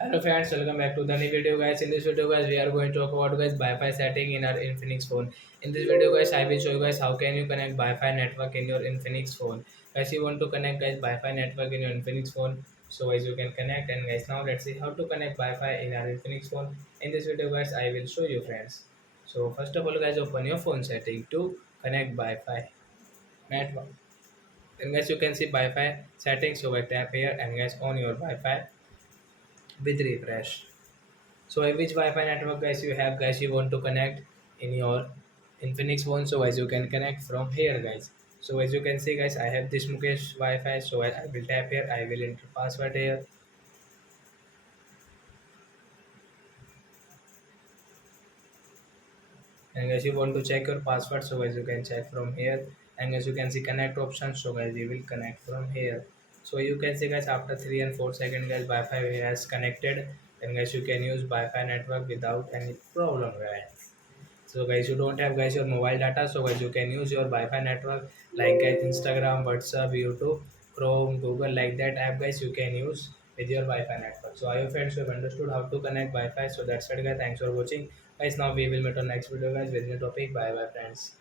Hello friends, welcome back to the new video guys. In this video guys, we are going to talk about guys Wi-Fi setting in our Infinix phone. In this video guys, I will show you guys how can you connect Wi-Fi network in your Infinix phone. Guys, you want to connect guys Wi-Fi network in your Infinix phone, so guys you can connect. And guys, now let's see how to connect Wi-Fi in our Infinix phone. In this video guys, I will show you friends. So first of all guys, open your phone setting to connect Wi-Fi network. Then guys, you can see Wi-Fi settings. So guys, tap here and guys on your Wi-Fi with refresh. So which Wi-Fi network guys you have guys you want to connect in your Infinix phone, so guys you can connect from here guys. So as you can see guys, I have this Mukesh Wi-Fi, so I will tap here, I will enter password here, and guys you want to check your password, so guys you can check from here, and as you can see connect option, so guys we will connect from here. So you can see guys after 3 and 4 seconds guys Wi-Fi has connected, and guys you can use Wi-Fi network without any problem guys. So guys, you don't have guys your mobile data, so guys you can use your Wi-Fi network like guys Instagram, WhatsApp, YouTube, Chrome, Google, like that app guys you can use with your Wi-Fi network. So I hope friends you have understood how to connect Wi-Fi. So that's it guys. Thanks for watching. Guys, now we will meet on next video guys with new topic. Bye bye friends.